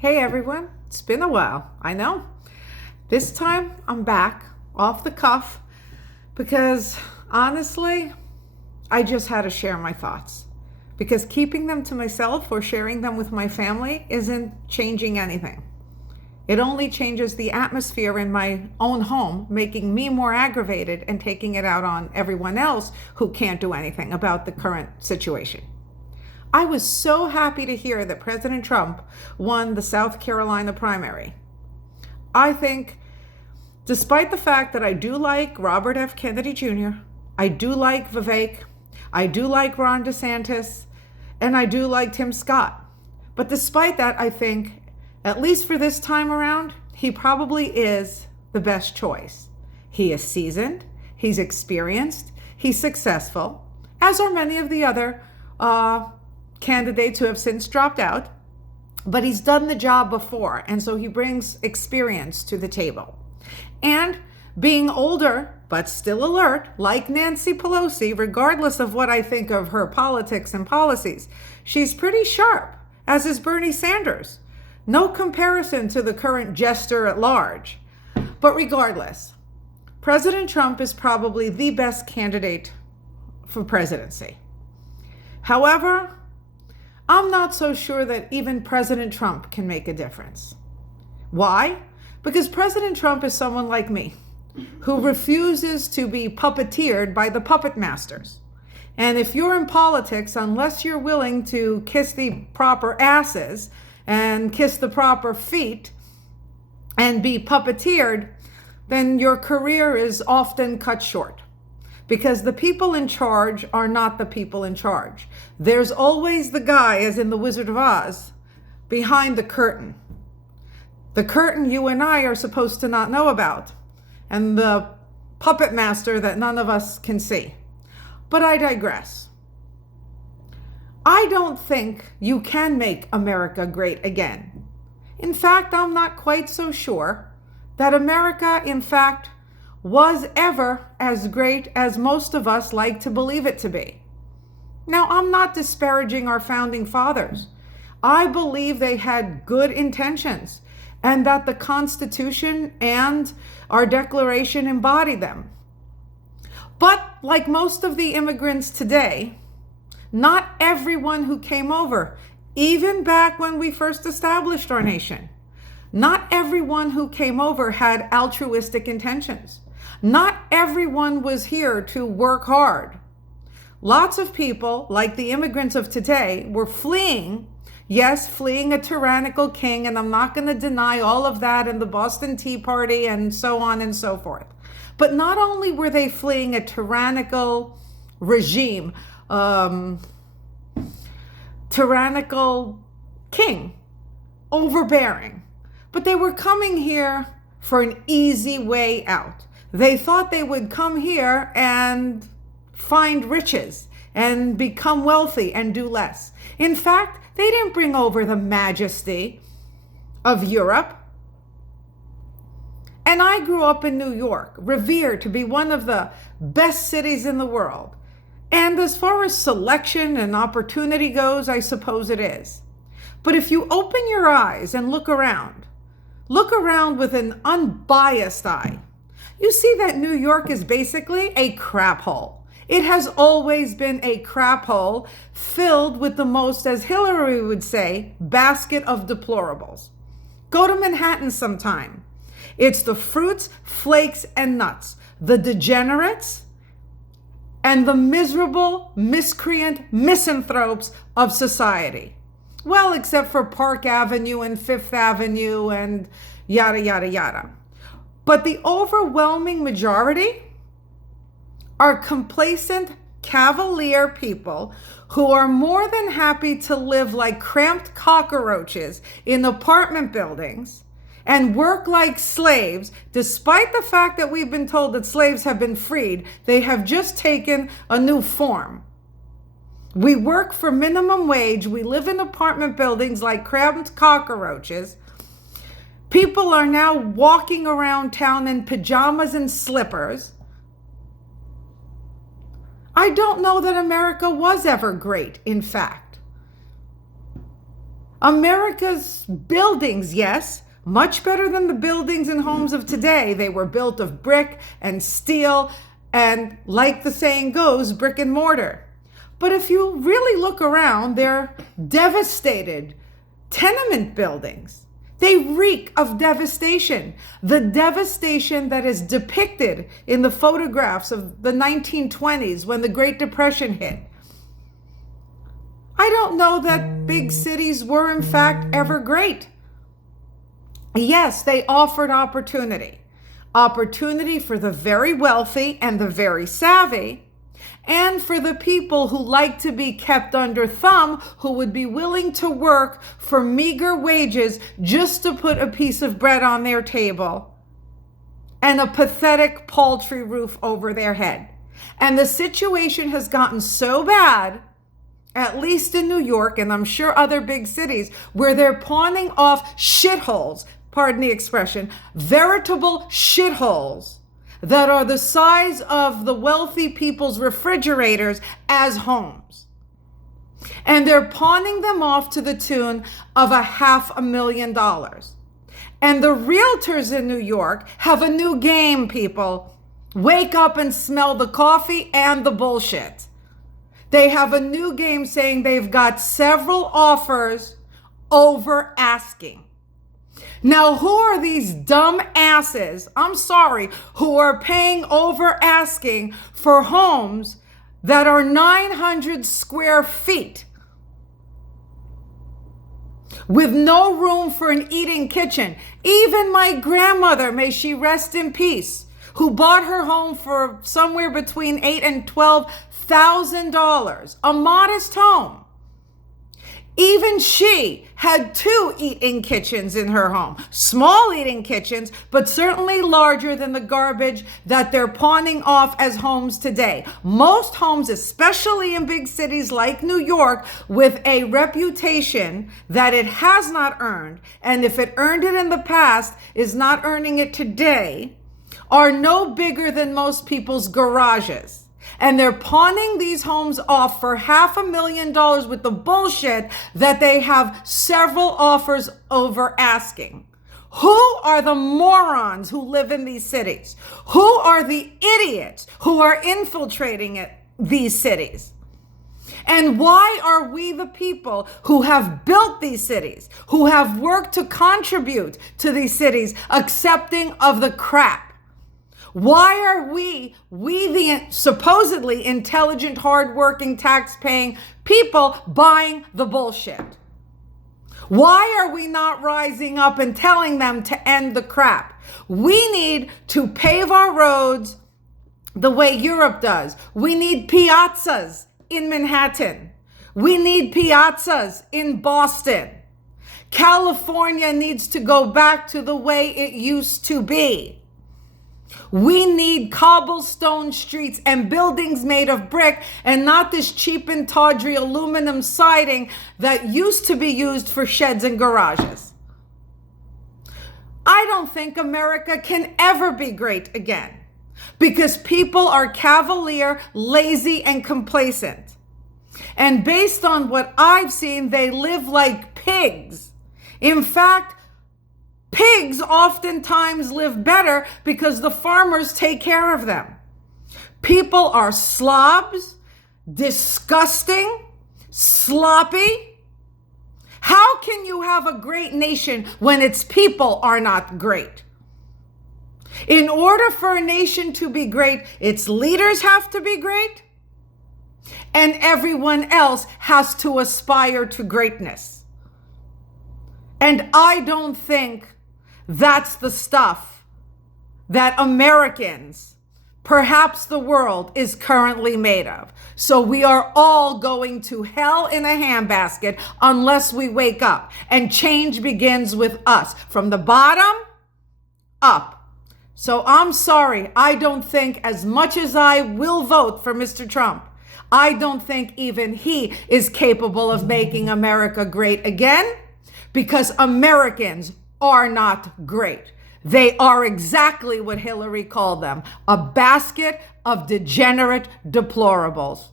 Hey everyone, it's been a while, I know. This time I'm back off the cuff because honestly, I just had to share my thoughts. Because keeping them to myself or sharing them with my family isn't changing anything. It only changes the atmosphere in my own home, making me more aggravated and taking it out on everyone else who can't do anything about the current situation. I was so happy to hear that President Trump won the South Carolina primary. I think, despite the fact that I do like Robert F. Kennedy Jr., I do like Vivek, I do like Ron DeSantis, and I do like Tim Scott. But despite that, I think, at least for this time around, he probably is the best choice. He is seasoned, he's experienced, he's successful, as are many of the other candidates who have since dropped out, but he's done the job before, and so he brings experience to the table. And being older, but still alert, like Nancy Pelosi, regardless of what I think of her politics and policies, she's pretty sharp, as is Bernie Sanders. No comparison to the current jester at large. But regardless, President Trump is probably the best candidate for presidency. However, I'm not so sure that even President Trump can make a difference. Why? Because President Trump is someone like me who refuses to be puppeteered by the puppet masters. And if you're in politics, unless you're willing to kiss the proper asses and kiss the proper feet and be puppeteered, then your career is often cut short. Because the people in charge are not the people in charge. There's always the guy, as in the Wizard of Oz, behind the curtain. The curtain you and I are supposed to not know about, and the puppet master that none of us can see. But I digress. I don't think you can make America great again. In fact, I'm not quite so sure that America, in fact, was ever as great as most of us like to believe it to be. Now, I'm not disparaging our founding fathers. I believe they had good intentions and that the Constitution and our Declaration embody them. But like most of the immigrants today, not everyone who came over, even back when we first established our nation, not everyone who came over had altruistic intentions. Not everyone was here to work hard. Lots of people, like the immigrants of today, were fleeing. Yes, fleeing a tyrannical king, and I'm not going to deny all of that and the Boston Tea Party and so on and so forth. But not only were they fleeing a tyrannical regime, tyrannical king, overbearing, but they were coming here for an easy way out. They thought they would come here and find riches and become wealthy and do less. In fact, they didn't bring over the majesty of Europe. And I grew up in New York, revered to be one of the best cities in the world. And as far as selection and opportunity goes, I suppose it is. But if you open your eyes and look around with an unbiased eye, you see that New York is basically a crap hole. It has always been a crap hole filled with the most, as Hillary would say, basket of deplorables. Go to Manhattan sometime. It's the fruits, flakes, and nuts, the degenerates, and the miserable, miscreant misanthropes of society. Well, except for Park Avenue and Fifth Avenue and yada, yada, yada. But the overwhelming majority are complacent, cavalier people who are more than happy to live like cramped cockroaches in apartment buildings and work like slaves, despite the fact that we've been told that slaves have been freed. They have just taken a new form. We work for minimum wage. We live in apartment buildings like cramped cockroaches. People are now walking around town in pajamas and slippers. I don't know that America was ever great, in fact. America's buildings, yes, much better than the buildings and homes of today. They were built of brick and steel and, like the saying goes, brick and mortar. But if you really look around, they're devastated tenement buildings. They reek of devastation. The devastation that is depicted in the photographs of the 1920s when the Great Depression hit. I don't know that big cities were in fact ever great. Yes, they offered opportunity. Opportunity for the very wealthy and the very savvy, and for the people who like to be kept under thumb, who would be willing to work for meager wages just to put a piece of bread on their table and a pathetic, paltry roof over their head. And the situation has gotten so bad, at least in New York, and I'm sure other big cities, where they're pawning off shitholes, pardon the expression, veritable shitholes that are the size of the wealthy people's refrigerators as homes. And they're pawning them off to the tune of $500,000. And the realtors in New York have a new game, people. Wake up and smell the coffee and the bullshit. They have a new game saying they've got several offers over asking. Now, who are these dumb asses, I'm sorry, who are paying over asking for homes that are 900 square feet with no room for an eating kitchen? Even my grandmother, may she rest in peace, who bought her home for somewhere between $8,000 and $12,000, a modest home. Even she had 2 eating kitchens in her home. Small eating kitchens, but certainly larger than the garbage that they're pawning off as homes today. Most homes, especially in big cities like New York, with a reputation that it has not earned, and if it earned it in the past, is not earning it today, are no bigger than most people's garages. And they're pawning these homes off for $500,000 with the bullshit that they have several offers over asking. Who are the morons who live in these cities? Who are the idiots who are infiltrating these cities? And why are we, the people who have built these cities, who have worked to contribute to these cities, accepting of the crap? Why are we the supposedly intelligent, hardworking, tax-paying people buying the bullshit? Why are we not rising up and telling them to end the crap? We need to pave our roads the way Europe does. We need piazzas in Manhattan. We need piazzas in Boston. California needs to go back to the way it used to be. We need cobblestone streets and buildings made of brick and not this cheap and tawdry aluminum siding that used to be used for sheds and garages. I don't think America can ever be great again because people are cavalier, lazy, and complacent. And based on what I've seen, they live like pigs. In fact, pigs oftentimes live better because the farmers take care of them. People are slobs, disgusting, sloppy. How can you have a great nation when its people are not great? In order for a nation to be great, its leaders have to be great, and everyone else has to aspire to greatness. And I don't think that's the stuff that Americans, perhaps the world, is currently made of. So we are all going to hell in a handbasket unless we wake up. And change begins with us, from the bottom up. So I'm sorry, I don't think, as much as I will vote for Mr. Trump, I don't think even he is capable of making America great again, because Americans are not great. They are exactly what Hillary called them, a basket of degenerate deplorables.